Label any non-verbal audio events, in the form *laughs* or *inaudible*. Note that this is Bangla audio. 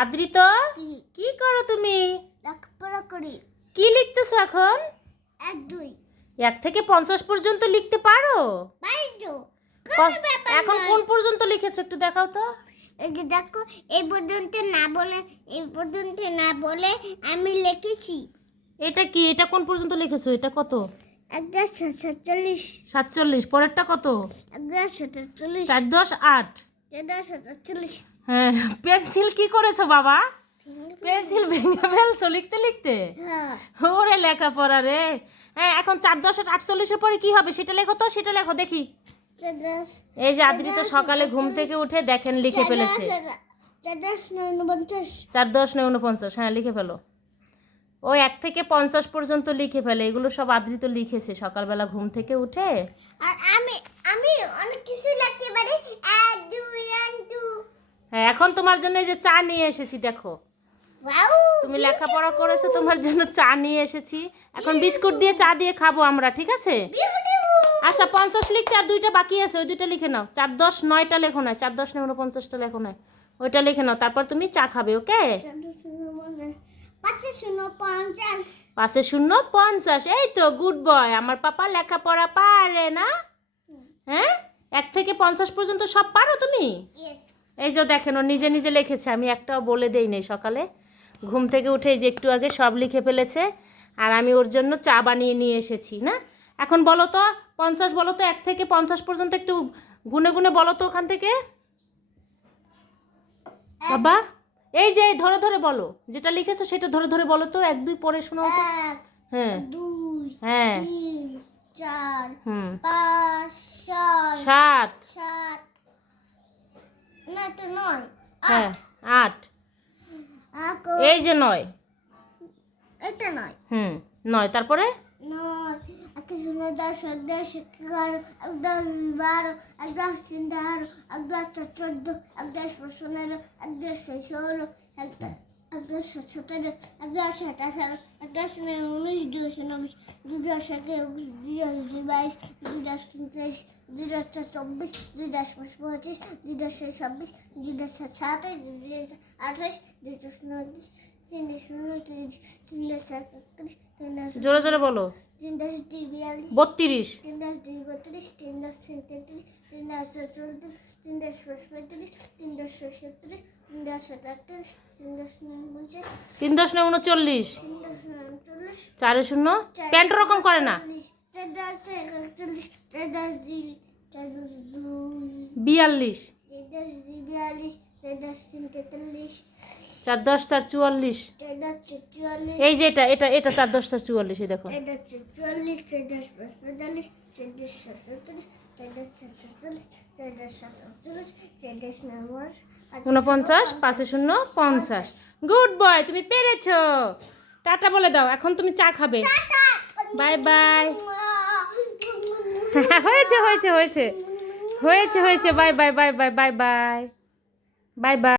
আদ্রিত কি করো তুমি? লেখাপড়া করি। কি লিখতেছো এখন? এক দুই। এক থেকে পঞ্চাশ পর্যন্ত লিখতে পারো? এখন কোন পর্যন্ত লিখেছো একটু দেখাও তো। এই যে দেখো এই পর্যন্ত না বলে এই পর্যন্ত না বলে আমি লিখেছি। এটা কি? এটা কোন পর্যন্ত লিখেছো? এটা কত? একটা সাতচল্লিশ। সাতচল্লিশ। পরেরটা কত? একটা সাতচল্লিশ। চার দশ আট। হ্যাঁ পেন্সিল কি করেছ বাবা? পেন্সিল ভেঙে ফেলছো লিখতে লিখতে? হ্যাঁ। ওরে লেখাপড়া রে। হ্যাঁ এখন চার দশ আট আটচল্লিশের পরে কি হবে সেটা লেখো তো সেটা লেখো দেখি। এই যে আদ্রিত সকালে ঘুম থেকে উঠে দেখেন লিখে ফেলেছে। চার দশ নয় উনপঞ্চাশ হ্যাঁ লিখে ফেলো। ও এক থেকে পঞ্চাশ পর্যন্ত লিখে ফেলে এগুলো সব আদ্রিত লিখেছে সকালবেলা ঘুম থেকে উঠে। আর আমি আমি অনেক কিছু লিখতে পারি। এক এখন তোমার জন্য এই যে চা নিয়ে এসেছি দেখো। তুমি লেখাপড়া করেছ তোমার জন্য চা নিয়ে এসেছি। এখন বিস্কুট দিয়ে চা দিয়ে খাব আমরা ঠিক আছে? আচ্ছা পঞ্চাশ লিখতে আর দুইটা বাকি আছে ওই দুইটা লিখে নাও। চার দশ নয়টা লেখো নয় চার দশ নয় উনপঞ্চাশটা লেখো নয় ওইটা লিখে নাও তারপর তুমি চা খাবে ওকে? পাঁচশো শূন্য পঞ্চাশ। পাশে শূন্য পঞ্চাশ এই তো গুড বয় আমার পাপা লেখাপড়া পারে না? হ্যাঁ? এক থেকে পঞ্চাশ পর্যন্ত সব পারো তুমি? ইয়েস এই যে দেখেন, ও নিজে নিজে লিখেছে, আমি একটাও বলে দেই নেই সকালে। ঘুম থেকে উঠে যে একটু আগে সব লিখে ফেলেছে, আর আমি ওর জন্য চা বানিয়ে নিয়ে এসেছি, না? এখন বলো তো, পঞ্চাশ বলো তো, এক থেকে পঞ্চাশ পর্যন্ত একটু গুনে গুনে বলো তো ওখান থেকে। বাবা, এই যে, ধরে ধরে বলো, যেটা লিখেছো সেটা ধরে ধরে বলো তো, এক, দুই, পরে শোনাও তো। হ্যাঁ আট। এই যে নয়। এটা নয়। হুম নয় তারপরে? চোদ্দ এক দশ পনেরো এক দশ ষোলো এক জোরে জোরে বলো বত্রিশ বত্রিশ তিন দশ তেত্রিশ তিন দশ চৌত্রিশ তিন দশ পঁয়ত্রিশ তিনশো সত্তর তিনশো আটাত্তর তিন দশ নয় উনচল্লিশ চার শূন্য? প্যান্ট রকম করে না? বিয়াল্লিশ। চার দশ চার চুয়াল্লিশ। এই যে এটা এটা এটা চার দশ চার চুয়াল্লিশ এই দেখো। চুয়াল্লিশ চার দশ পাঁচ পঁয়তাল্লিশ চার দশ সাতচল্লিশ চার দশ সাতচল্লিশ উনপঞ্চাশ পাঁচে শূন্য, পঞ্চাশ। গুড বয়, তুমি পেরেছ। টাটা বলে দাও, এখন তুমি চা খাবে। Bye bye. *laughs* হয়েছে হয়েছে হয়েছে। হয়েছে হয়েছে। Bye bye bye bye bye bye. Bye bye.